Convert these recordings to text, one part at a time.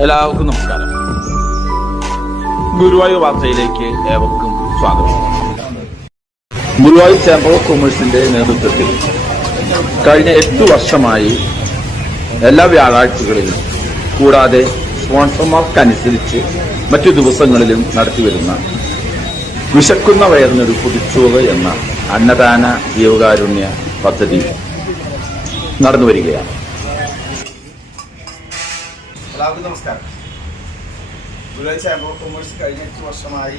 എല്ലാവർക്കും നമസ്കാരം. ഗുരുവായൂർ വാർത്തയിലേക്ക് ഏവർക്കും സ്വാഗതം. ഗുരുവായൂർ ചേംബർ ഓഫ് കൊമേഴ്സിന്റെ നേതൃത്വത്തിൽ കഴിഞ്ഞ 8 വർഷമായി എല്ലാ വ്യാഴാഴ്ചകളിലും കൂടാതെ സ്പോൺസർമാർക്കനുസരിച്ച് മറ്റു ദിവസങ്ങളിലും നടത്തിവരുന്ന വിശക്കുന്ന വയറിനൊരു കുതിച്ചോറ് എന്ന അന്നദാന ജീവകാരുണ്യ പദ്ധതി നടന്നു വരികയാണ്. എല്ലാവർക്കും നമസ്കാരം. ഗുരുവായൂർ ചേംബർ ഓഫ് കൊമേഴ്സ് കഴിഞ്ഞ 8 വർഷമായി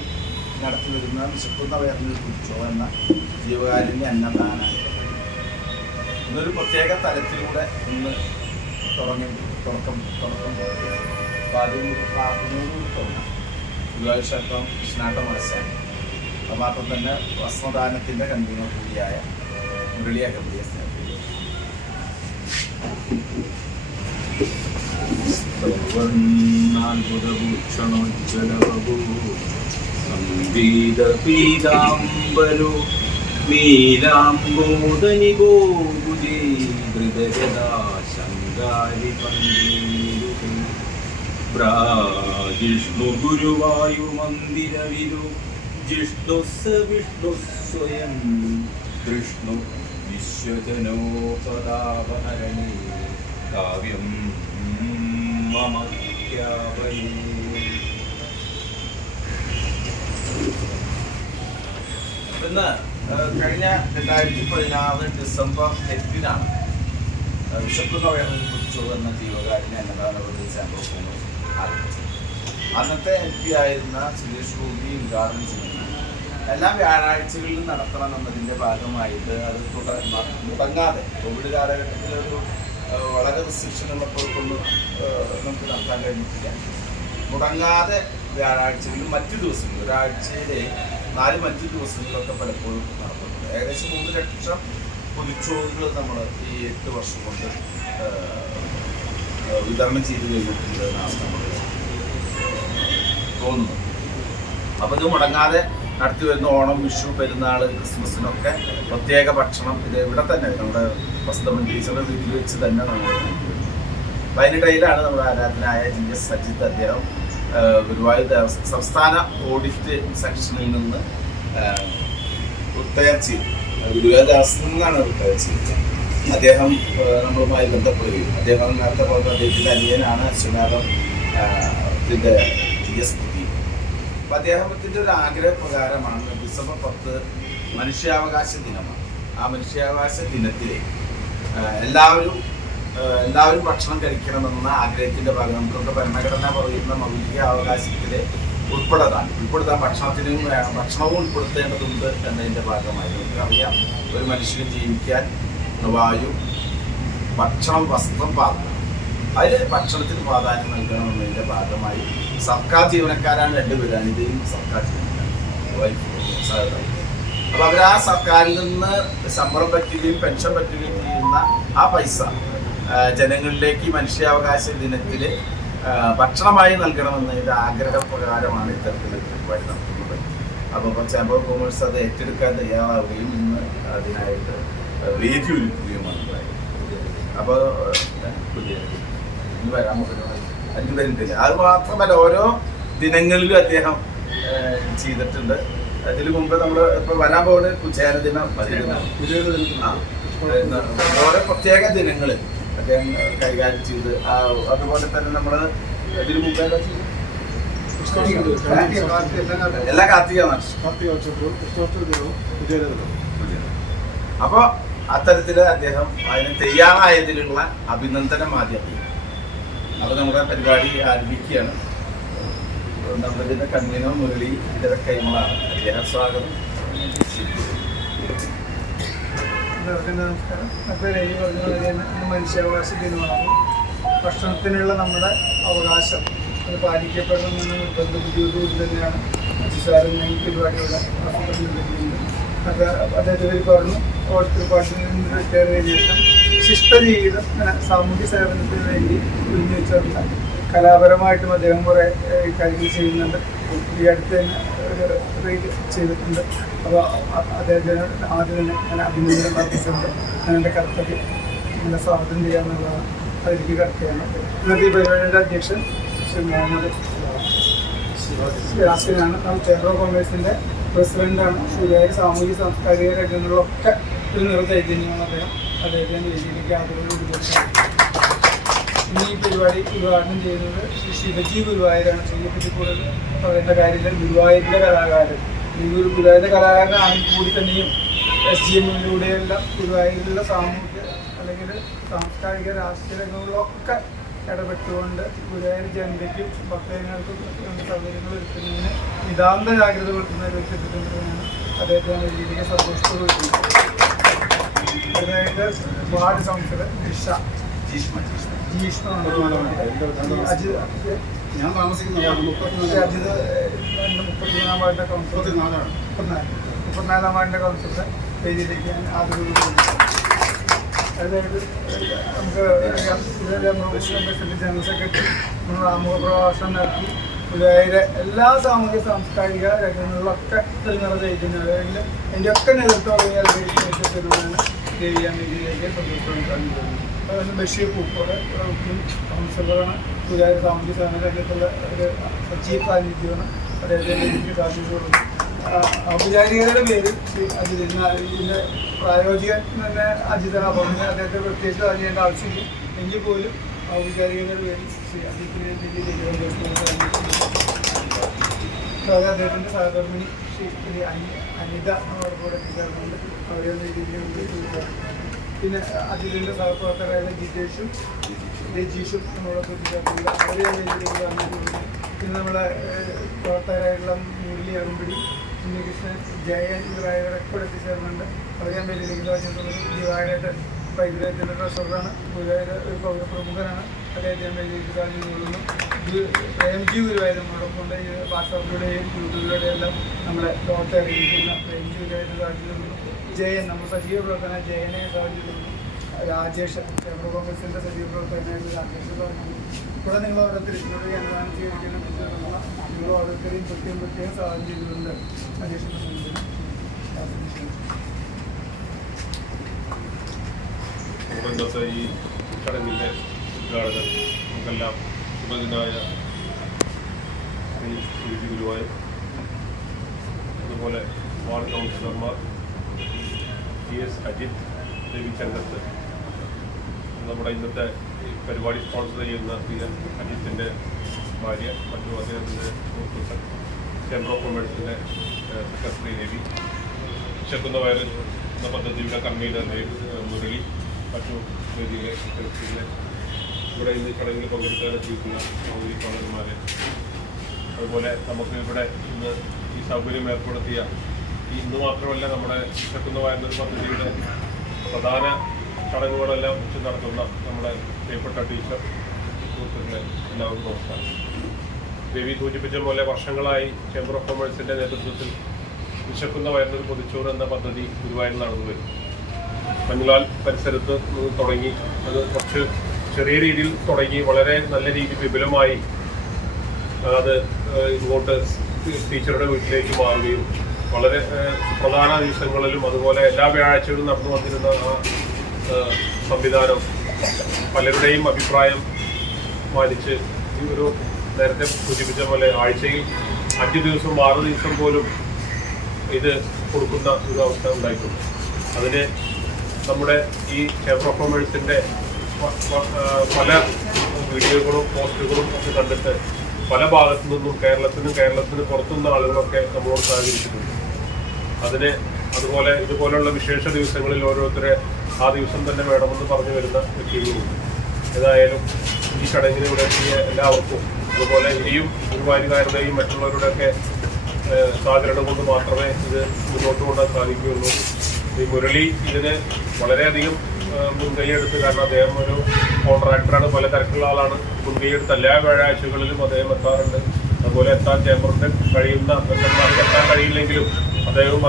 നടത്തിവരുന്ന വിശക്കുന്ന വയറിനൊരു കുതിച്ചോറ് എന്ന ജീവകാരുണ്യ അന്നദാന ഇന്നൊരു പ്രത്യേക തലത്തിലൂടെ ഇന്ന് തുടക്കം തുടങ്ങാം. ഗുരുവായൂർ ക്ഷേത്രം കൃഷ്ണാട്ട മനസ്സാണ്. അതുമാത്രം തന്നെ വസ്ത്രദാനത്തിൻ്റെ കൺവീനർ കൂടിയായ മുരളി അഹമ്മദിയെ സംഗീതപീതാംബരോ നീലാംബോദനികോ ശങ്കാരി ജിഷ്ണു ഗുരുവായു മന്ദിരവിരു ജിഷ്ണു വിഷ്ണു സ്വയം കൃഷ്ണു വിശ്വജനോപദാപഹരണി കാവ്യം മമക്യാവയേ. ഇന്ന് കഴിഞ്ഞ 2016 ഡിസംബർ 8-നാണ് വിശക്കുന്ന വയറിനെ കുറിച്ചോ എന്ന ജീവകാരുണ്യ അന്നദാന പദ്ധതി ചേംബർ ഓഫ് കൊമേഴ്സ് ആരംഭിച്ചത്. അന്നത്തെ MP ആയിരുന്ന സുരേഷ് ഗോപി ഉദ്ഘാടനം ചെയ്യുന്നു. എല്ലാ വ്യാഴാഴ്ചകളിലും നടത്തണമെന്നതിൻ്റെ ഭാഗമായിട്ട് അത് മുടങ്ങാതെ കോവിഡ് കാലഘട്ടത്തിൽ ഒരു വളരെ റിസ്ട്രിക്ഷനുള്ളപ്പോൾ കൊണ്ട് നമുക്ക് നടത്താൻ കഴിഞ്ഞിട്ടില്ല. മുടങ്ങാതെ വ്യാഴാഴ്ചകളിലും മറ്റു ദിവസങ്ങളിൽ ഒരാഴ്ചയിലെ 4-5 ദിവസങ്ങളിലൊക്കെ പലപ്പോഴും നടത്തുന്നുണ്ട്. ഏകദേശം 3 ലക്ഷം പൊതിച്ചോറുകൾ നമ്മൾ ഈ 8 വർഷം കൊണ്ട് വിതരണം ചെയ്ത് കഴിഞ്ഞിട്ടുണ്ട് എന്നാണ് നമ്മൾ തോന്നുന്നത്. അപ്പോൾ ഇത് മുടങ്ങാതെ നടത്തി വരുന്ന ഓണം, വിഷു, പെരുന്നാൾ, ക്രിസ്മസിനൊക്കെ പ്രത്യേക ഭക്ഷണം ഇത് ഇവിടെ തന്നെ നമ്മുടെ വസ്തമൻ ടീച്ചറുടെ വീട്ടിൽ വെച്ച് തന്നെ നമ്മൾ വയനാട്ടിലാണ് നമ്മുടെ ആരാധനായ GS സജിത്ത് അദ്ദേഹം ഗുരുവായൂർ ദേവസ്വം സംസ്ഥാന ഓഡിറ്റ് സെക്ഷനിൽ നിന്ന് റിട്ടയർ ചെയ്തു. ഗുരുവായൂർ ദേവസ്വത്തിൽ നിന്നാണ് റിട്ടയർ ചെയ്തത്. അദ്ദേഹം നമ്മളുമായി ബന്ധപ്പെടുകയും അദ്ദേഹം നേരത്തെ പറഞ്ഞ അദ്ദേഹത്തിൻ്റെ അനിയനാണ് അശ്വനാഥത്തിൻ്റെ GS പുതി. അപ്പം അദ്ദേഹത്തിൻ്റെ ഒരു ആഗ്രഹപ്രകാരമാണ് ഡിസംബർ 10 മനുഷ്യാവകാശ ദിനമാണ്. ആ മനുഷ്യാവകാശ ദിനത്തിൽ എല്ലാവരും ഭക്ഷണം കഴിക്കണമെന്ന ആഗ്രഹത്തിൻ്റെ ഭാഗം നമുക്കൊക്കെ ഭരണഘടന പറയുന്ന മൗലിക അവകാശത്തിൽ ഉൾപ്പെടുത്താൻ ഭക്ഷണവും ഉൾപ്പെടുത്തേണ്ടതുണ്ട് എന്നതിൻ്റെ ഭാഗമായി നമുക്കറിയാം. ഒരു മനുഷ്യന് ജീവിക്കാൻ വായു, ഭക്ഷണം, വസ്ത്രം, പാത്രം, അതിൽ ഭക്ഷണത്തിന് പ്രാധാന്യം നൽകണമെന്നതിൻ്റെ ഭാഗമായി സർക്കാർ ജീവനക്കാരാണ് 2 പേര്. അനിതയും സർക്കാർ ജീവനക്കാരും. അപ്പോൾ അവർ ആ സർക്കാരിൽ നിന്ന് ശമ്പളം പറ്റുകയും പെൻഷൻ പറ്റുകയും ചെയ്യുന്ന ആ പൈസ ജനങ്ങളിലേക്ക് മനുഷ്യാവകാശ ദിനത്തിൽ ഭക്ഷണമായി നൽകണമെന്നതിൻ്റെ ആഗ്രഹപ്രകാരമാണ് ഇത്തരത്തിൽ പരിപാടി നടത്തുന്നത്. അപ്പോൾ ചേംബർ ഓഫ് കൊമേഴ്സ് അത് ഏറ്റെടുക്കാൻ തയ്യാറാവുകയും ഇന്ന് അതിനായിട്ട് വേദി ഒരുക്കുകയുമാണ് ഉണ്ടായത്. അപ്പോൾ ഇനി വരാൻ 5 പേരുണ്ടില്ല. അത് മാത്രമല്ല ഓരോ ദിനങ്ങളിലും അദ്ദേഹം ചെയ്തിട്ടുണ്ട്. അതിന് മുമ്പ് നമ്മൾ ഇപ്പോൾ വരാൻ പോകുന്നത് കുചേരദിനം, ഓരോ പ്രത്യേക ദിനങ്ങൾ അദ്ദേഹം കൈകാര്യം ചെയ്ത് അതുപോലെ തന്നെ നമ്മൾ ഇതിനു മുമ്പ് എല്ലാ കാർത്തിക അപ്പോൾ അത്തരത്തിൽ അദ്ദേഹം അതിന് തയ്യാറായതിലുള്ള അഭിനന്ദനം ആദ്യം. അപ്പോൾ നമ്മുടെ പരിപാടി ആരംഭിക്കുകയാണ്. നമ്മളിതിൻ്റെ കൺവീനർ മുരളി ഇതിൻ്റെ കൈമളാണ്. അദ്ദേഹം സ്വാഗതം. എല്ലാവർക്കും നമസ്കാരം. അപ്പോൾ ഈ പറഞ്ഞ മനുഷ്യാവകാശ ദിനമാണ്. ഭക്ഷണത്തിനുള്ള നമ്മുടെ അവകാശം അത് പാലിക്കപ്പെടണമെന്ന നിർബന്ധ ബുദ്ധിയോടുകൂടി തന്നെയാണ് സാറും ഈ പരിപാടിയുടെ അപ്പോൾ അദ്ദേഹത്തെ പറഞ്ഞു ഓഡിറ്റർ പാർട്ടിയിൽ നിന്ന് റിട്ടയർ ചെയ്ത ശേഷം ശിഷ്ടജീവിതം സാമൂഹ്യ സേവനത്തിന് വേണ്ടി ഉന്നയിച്ചിട്ടുള്ള കലാപരമായിട്ടും അദ്ദേഹം കുറേ കാര്യങ്ങൾ ചെയ്യുന്നുണ്ട്. ഈ അടുത്ത് തന്നെ ഒരു റീഡ് ചെയ്തിട്ടുണ്ട്. അപ്പോൾ അദ്ദേഹത്തിന് ആദ്യം തന്നെ ഞാൻ അഭിനന്ദനം അർപ്പിച്ചിട്ടുണ്ട്. ഞാൻ എൻ്റെ കർത്തവ്യം നിങ്ങളെ സ്വാഗതം ചെയ്യാമെന്നുള്ളതാണ്. അതിലേക്ക് കടക്കുകയാണ്. ഇന്നത്തെ ഈ പരിപാടിയുടെ അധ്യക്ഷൻ ശ്രീ മുഹമ്മദ് യാസിനാണ്. ചേംബർ ഓഫ് കോമേഴ്സിൻ്റെ പ്രസിഡൻ്റാണ്. ശരിയായ സാമൂഹിക സാംസ്കാരിക രംഗങ്ങളിലൊക്കെ ഒരു നിറചൈതന്യമാണ് അദ്ദേഹം. അദ്ദേഹത്തിൻ്റെ വേദിയിലേക്ക് ആദരവ്. ഇന്ന് ഈ പരിപാടി ഉദ്ഘാടനം ചെയ്യുന്നത് ശ്രീ ശിവജി ഗുരുവായൂരാണ്. ശരിയെപ്പറ്റി കൂടുതൽ പറയേണ്ട കാര്യമില്ല. ഗുരുവായൂരിൻ്റെ കലാകാരൻ, ഗുരുവായൂരിൻ്റെ കലാകാരനാണെങ്കിൽ കൂടി തന്നെയും SGM-ലൂടെയെല്ലാം ഗുരുവായൂരിലുള്ള സാമൂഹിക അല്ലെങ്കിൽ സാംസ്കാരിക രാഷ്ട്രീയ രംഗങ്ങളിലൊക്കെ ഇടപെട്ടുകൊണ്ട് ഗുരുവായൂർ ജനതയ്ക്കും ഭക്തജനങ്ങൾക്കും സൗകര്യങ്ങൾ ഒരുക്കുന്നതിന് നിതാന്ത ജാഗ്രത കൊടുക്കുന്ന ഒരു വ്യക്തിത്വത്തിനാണ് അദ്ദേഹത്തെ രീതിയിലേക്ക് സന്തോഷത്തോട് വരുന്നത്. അതായത് വാർഡ് കൗൺസിലർ ഞാൻ താമസിക്കുന്ന അജിത് 33-ാം വാർഡിൻ്റെ കൗൺസിലർ, 34-ാം വാർഡിൻ്റെ കൗൺസിലറുടെ പേജിലേക്ക് ഞാൻ ആദരവ്. അതായത് നമുക്ക് ജനറൽ സെക്രട്ടറി നമ്മൾ ആമുഖ പ്രഭാഷണം നടത്തി ഗുരുവായൂരെ എല്ലാ സാമൂഹിക സാംസ്കാരിക രംഗങ്ങളിലൊക്കെ നിറചൈതന്യം അല്ലെങ്കിൽ അതിൻ്റെയൊക്കെ നേതൃത്വം നേതൃത്വത്തിലൂടെയാണ് ദേവിയാൻ വേദിയിലേക്ക് സന്തോഷം. അതുപോലെ ബഷീർ പൂക്കോട് കൗൺസിലറാണ്. ഗുരുവായൂർ സാമൂഹിക സേവന രംഗത്തുള്ള ഒരു സജീവ സാന്നിധ്യമാണ്. അദ്ദേഹത്തിൻ്റെ രീതിയിൽ സാന്നിധ്യമുള്ളത്. ഔപചാരികതയുടെ പേര് ശ്രീ അജിത്. ഇതിൻ്റെ പ്രായോജികൻ തന്നെ അജിതാണ്. അപ്പോൾ അദ്ദേഹത്തെ പ്രത്യേകിച്ച് അറിയേണ്ട ആവശ്യമില്ല. എങ്കിൽ പോലും ഔപചാരികതയുടെ പേരിൽ ശ്രീ അജിത്തിൻ്റെ അദ്ദേഹത്തിൻ്റെ സഹകർമ്മിണി ശ്രീ അനിത എന്നോടൊപ്പം എത്തിച്ചേർന്നുണ്ട്. അവരെ രീതിയിൽ പിന്നെ അജിതിൻ്റെ സഹപ്രവർത്തകരായ ജിതേഷും രജീഷും നമ്മളോടൊപ്പം എത്തിച്ചേർന്നുണ്ട്. അവരെ രീതിയിലേക്ക്. പിന്നെ നമ്മളെ പ്രവർത്തകരായിട്ടുള്ള മുരളി അറുമ്പടി, ഉണ്ണികൃഷ്ണൻ, ജയൻ ഇവരായവരൊക്കെ കൂടെ എത്തിച്ചേർന്നുണ്ട്. അവരെ പേരിലേക്ക് പറഞ്ഞിട്ടുള്ളത് ദിവാകരേട്ട് വൈദ്യുതത്തിൻ്റെ ട്രഷറാണ്. ഗുരുവായൂർ ഒരു പൗരപ്രമുഖനാണ്. അദ്ദേഹത്തെ പേരിലേക്ക് സാധിക്കുന്നു. പ്രേംജി ഗുരുവായൂർ നമ്മളോടൊപ്പം ഈ വാട്സാപ്പിലൂടെയും യൂട്യൂബിലൂടെയും എല്ലാം നമ്മളെ ലോകത്തെ അറിയിക്കുന്ന പ്രേംജി ഗുരുവായൂർ സാധിക്കുന്നു. ജയൻ, നമ്മൾ സജീവ പ്രവർത്തന ജയനെ സാധിക്കുന്നു. രാജേഷ്, ചേംബർ കോൺഗ്രസിൻ്റെ സജീവ പ്രവർത്തകനായിട്ട് രാജേഷ് സാധിക്കുന്നു. ഇവിടെ നിങ്ങൾ ഓരോരുത്തരും അനുദാനം സ്വീകരിക്കുന്ന കുറിച്ചുള്ള നിങ്ങൾ ഓരോരുത്തരെയും പ്രത്യേകം സാധനം ചെയ്തിട്ടുണ്ട്. അധ്യക്ഷ ഇന്നത്തെ ഈ ചടങ്ങിൻ്റെ ഉദ്ഘാടകൻ നമുക്കെല്ലാം സുപരിചിതനായ ശ്രീ ശിവജി ഗുരുവായൂർ, അതുപോലെ വാർഡ് കൗൺസിലർമാർ TS അജിത്, ദേവി ചങ്കത്ത്, നമ്മുടെ ഇന്നത്തെ ഈ പരിപാടി സ്പോൺസർ ചെയ്യുന്ന CN അജിത്തിൻ്റെ ഭാര്യ, മറ്റു അദ്ദേഹത്തിൻ്റെ സുഹൃത്തുക്കൾ, ചേംബർ ഓഫ് കൊമേഴ്സിൻ്റെ സെക്രട്ടറി രവി, വിശക്കുന്ന വയറിൽ എന്ന പദ്ധതിയുടെ കൺവീനർ മുരളി, മറ്റു വേദിയിലെ സെക്രട്ടറികളെ, ഇവിടെ ഇന്ന് ചടങ്ങിൽ പങ്കെടുക്കാനെത്തിയിട്ടുള്ള സാമൂഹിക പ്രവർത്തകന്മാരെ, അതുപോലെ നമുക്ക് ഇവിടെ ഇന്ന് ഈ സൗകര്യം ഏർപ്പെടുത്തിയ ഇന്ന് മാത്രമല്ല നമ്മുടെ വിശക്കുന്ന വയറിൽ പദ്ധതിയുടെ പ്രധാന ചടങ്ങുകളെല്ലാം വെച്ച് നടത്തുന്ന നമ്മുടെ പ്രിയപ്പെട്ട ടീച്ചർ സുഹൃത്തുക്കളെ എല്ലാവർക്കും നമസ്കാരം. ദേവി സൂചിപ്പിച്ച പോലെ വർഷങ്ങളായി ചേംബർ ഓഫ് കൊമേഴ്സിൻ്റെ നേതൃത്വത്തിൽ വിശക്കുന്ന വയറിനൊരു പൊതിച്ചോറ് എന്ന പദ്ധതി ഗുരുവായൂരിൽ നടന്നു വരും. മഞ്ഞുലാൽ പരിസരത്ത് തുടങ്ങി, അത് കുറച്ച് ചെറിയ രീതിയിൽ തുടങ്ങി വളരെ നല്ല രീതിയിൽ വിപുലമായി അത് ഇങ്ങോട്ട് ടീച്ചറുടെ വീട്ടിലേക്ക് മാറുകയും വളരെ പ്രധാന ദിവസങ്ങളിലും അതുപോലെ എല്ലാ വ്യാഴാഴ്ചകളും നടന്നു വന്നിരുന്ന ആ സംവിധാനം പലരുടെയും അഭിപ്രായം മാനിച്ച് ഈ ഒരു നേരത്തെ സൂചിപ്പിച്ച പോലെ ആഴ്ചയിൽ 5 ദിവസം 6 ദിവസം പോലും ഇത് കൊടുക്കുന്ന ഒരു അവസ്ഥ ഉണ്ടായിട്ടുണ്ട്. അതിന് നമ്മുടെ ഈ ചേംബർ ഓഫ് കൊമേഴ്സിൻ്റെ പല വീഡിയോകളും പോസ്റ്റുകളും ഒക്കെ കണ്ടിട്ട് പല ഭാഗത്തു നിന്നും കേരളത്തിന് പുറത്തുനിന്ന ആളുകളൊക്കെ നമ്മളോട് സഹകരിച്ചിട്ടുണ്ട്. അതുപോലെ ഇതുപോലുള്ള വിശേഷ ദിവസങ്ങളിൽ ഓരോരുത്തരെ ആ ദിവസം തന്നെ വേണമെന്ന് പറഞ്ഞു വരുന്ന വ്യക്തികളുമുണ്ട്. ഏതായാലും ഈ ചടങ്ങിന് ഇവിടെ എത്തിയ എല്ലാവർക്കും, അതുപോലെ ഇനിയും ഗുരുവായൂരുകാരുടെയും മറ്റുള്ളവരുടെയൊക്കെ സഹകരണം കൊണ്ട് മാത്രമേ ഇത് മുന്നോട്ട് കൊണ്ടുപോകാൻ സാധിക്കുകയുള്ളൂ. ഈ മുരളി ഇതിന് വളരെയധികം മുൻകൈയെടുത്ത്, കാരണം അദ്ദേഹം ഒരു കോൺട്രാക്ടറാണ്, പല തരത്തിലുള്ള ആളാണ്. മുൻകൈയെടുത്ത് എല്ലാ വ്യാഴാഴ്ചകളിലും അദ്ദേഹം എത്താറുണ്ട്. അതുപോലെ എത്താൻ ചേംബറിന് കഴിയുന്ന എത്താൻ കഴിയില്ലെങ്കിലും അദ്ദേഹം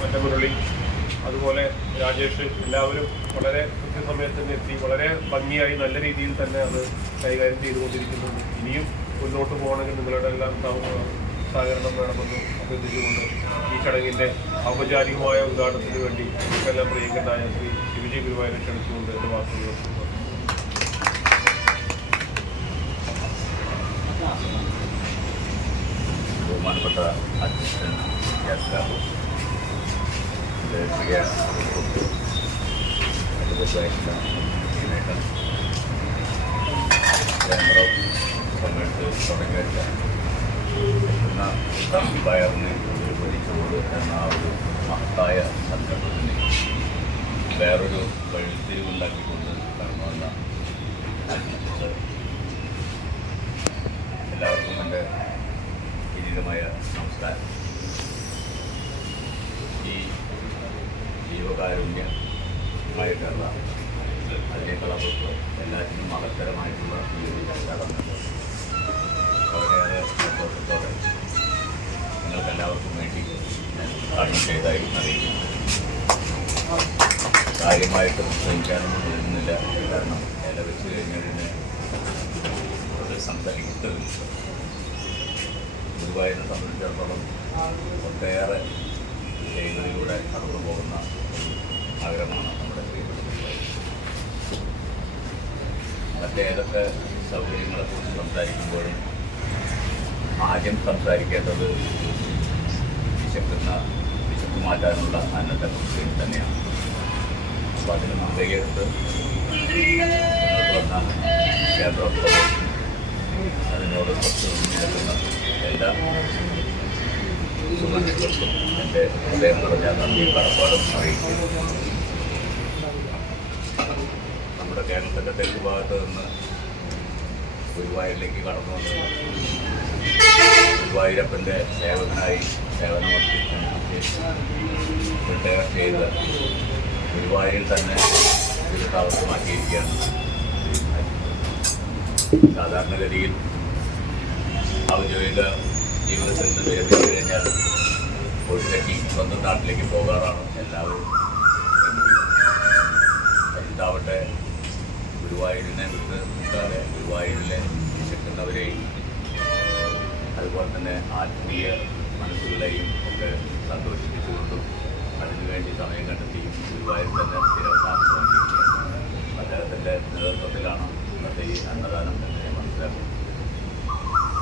മറ്റേ മുരളി, അതുപോലെ രാജേഷ്, എല്ലാവരും വളരെ കൃത്യസമയത്ത് തന്നെ എത്തി വളരെ ഭംഗിയായി നല്ല രീതിയിൽ തന്നെ അത് കൈകാര്യം ചെയ്തുകൊണ്ടിരിക്കുന്നുണ്ട്. ഇനിയും മുന്നോട്ട് പോകണമെങ്കിൽ നിങ്ങളുടെ എല്ലാം സഹകരണം വേണമെന്ന് അഭ്യർത്ഥിച്ചുകൊണ്ട് ഈ ചടങ്ങിൻ്റെ ഔപചാരികമായ ഉദ്ഘാടനത്തിന് വേണ്ടി നമുക്കെല്ലാം പ്രിയങ്കരനായ ശ്രീ ശിവജി ഗുരുവായൂരെ ക്ഷണിച്ചുകൊണ്ട് എൻ്റെ വാക്കുകൾ ബഹുമാനപ്പെട്ട അധ്യക്ഷൻ യാസ്കാബ്, ദേശീയ അഡ്വക്കേറ്റ് നേട്ടൻ, ചേംബർ ഓഫ് കൊമേഴ്സ് തുടങ്ങിയ എത്തുന്ന വയറിന് ഒരു പൊതിച്ചോട് എന്ന ആ ഒരു മഹത്തായ സന്ദർഭത്തിന് വേറൊരു വഴിത്തിരിവുണ്ടാക്കിക്കൊണ്ട് കടന്നു വന്ന എല്ലാവർക്കും എൻ്റെ വിനീതമായ നമസ്കാരം. ഈ ജീവകാരുണ്യമായിട്ടുള്ള അതിനേക്കളവർക്ക് എല്ലാറ്റിനും മഹത്തരമായിട്ടുള്ള ഈ ഒരു ചടങ്ങ് വളരെയേറെ സന്തോഷത്തോടെ നിങ്ങൾക്കെല്ലാവർക്കും വേണ്ടി ഞാൻ ഉദ്ഘാടനം ചെയ്തായി അറിയിക്കുന്നു. കാര്യമായിട്ട് ശ്രമിക്കാനൊന്നും വരുന്നില്ല, കാരണം ഇല വെച്ച് കഴിഞ്ഞതിന് ഒരു സംസാരിക്കുന്നത് ഗുരുവായൂരിനെ സംബന്ധിച്ചിടത്തോളം ഒട്ടേറെ ചെയ്യുന്നതിലൂടെ കടന്നു പോകുന്ന നഗരമാണ് നമ്മുടെ ശ്രീകൃഷ്ണ. മറ്റേതൊക്കെ സൗകര്യങ്ങളെക്കുറിച്ച് സംസാരിക്കുമ്പോഴും ആദ്യം സംസാരിക്കേണ്ടത് വിശപ്പ് മാറ്റാനുള്ള അന്നത്തെക്കുറിച്ച് തന്നെയാണ്. അപ്പോൾ അതിന് മുൻകൈയെടുത്ത് വന്ന കേന്ദ്ര അതിനോട് കുറച്ച് നിൽക്കുന്ന എല്ലാ സുഹൃത്തുക്കൾക്കും എൻ്റെ ഹൃദയം നിറഞ്ഞ നന്ദി കടപ്പാടും അറിയിക്കുന്നു. നമ്മുടെ കേരളത്തിൻ്റെ തെക്ക് ഭാഗത്ത് നിന്ന് ഗുരുവായൂരിലേക്ക് കടന്നു വന്നത് ഗുരുവായൂരപ്പൻ്റെ സേവകനായി സേവനമർപ്പിച്ച് റിട്ടയർ ചെയ്ത് ഗുരുവായൂരിൽ തന്നെ ഒരു താമസമാക്കിയിരിക്കുകയാണ്. സാധാരണഗതിയിൽ ഔദ്യോഗിക ജീവിതത്തിൽ നിന്ന് വേർതിരിച്ചു കഴിഞ്ഞാൽ ഒഴികറ്റി സ്വന്തം നാട്ടിലേക്ക് പോകാറാണ് എല്ലാവരും. എന്താവട്ടെ, ഗുരുവായൂരിനെ വിട്ട് നിൽക്കാതെ ഗുരുവായൂരിലെ വിശക്കുന്നവരെയും അതുപോലെ തന്നെ ആത്മീയ മനസ്സുകളെയും ഒക്കെ സന്തോഷിപ്പിച്ചുകൊണ്ടും അതിനുവേണ്ടി സമയം കണ്ടെത്തിയും ഗുരുവായൂർ തന്നെ സ്ഥിരം താമസമാക്കിയിരിക്കുകയാണ്. അദ്ദേഹത്തിൻ്റെ നേതൃത്വത്തിലാണ് ഇന്നത്തെ ഈ അന്നദാനം എന്ന് ഞാൻ മനസ്സിലാക്കുന്നു.